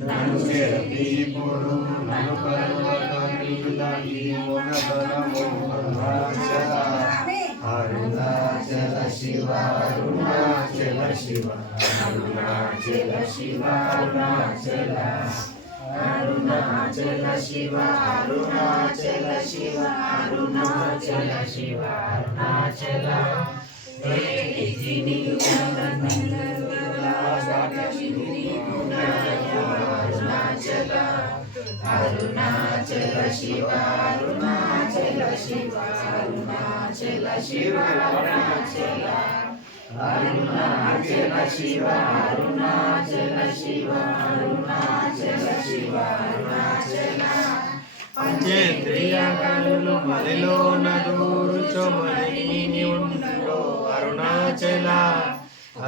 నన్ను చేరదీపుడు నన్ను కరువక నీలాగి మునగలము అరుణాచల అరుణాచల శివ అరుణాచల శివ అరుణాచల శివ అరుణాచల అరుణాచల శివ అరుణాచల శివ అరుణాచల శివ అరుణాచల అరుణాచల శివ అరుణాచల శివ అరుణాచల శివ అరుణాచల అరుణాచల శివ అరుణాచల శివ అరుణాచల శివ అరుణాచల పంచేంద్రియాలు మదిలోన దూరుచో మదిని ఉండో అరుణాచల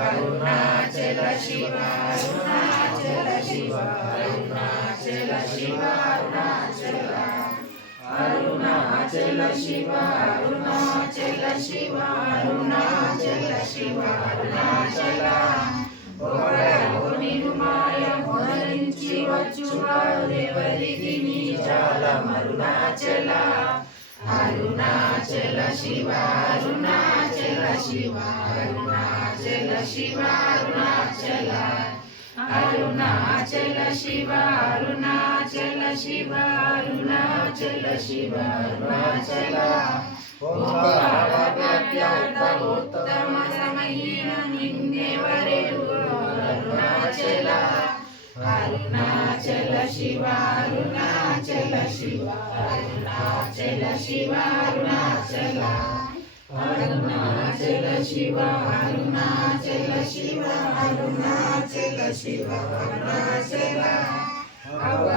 అరుణాచల శివ అరుణాచల శివ అరుణాచల శివ అరుణాచల అరుణాచల శివ అరుణాచల శివ అరుణాచల శివ అరుణాచల నిన్ను మాయ మొదరించి వచ్చువారెవరికి నీ జాలం అరుణాచల అరుణాచల శివ అరుణాచల శివ అరుణాచల శివ అరుణాచల అరుణాచల శివ అరుణాచల శివ అరుణాచల శివ అరుణాచల ఉత్తమ సమయన నిన్నెవరెరు అరుణాచల అరుణాచల శివ అరుణాచల శివ అరుణాచల శివ అరుణాచల అరుణాచల శివ అరుణాచల శివ అరుణాచల శివ అరుణాచల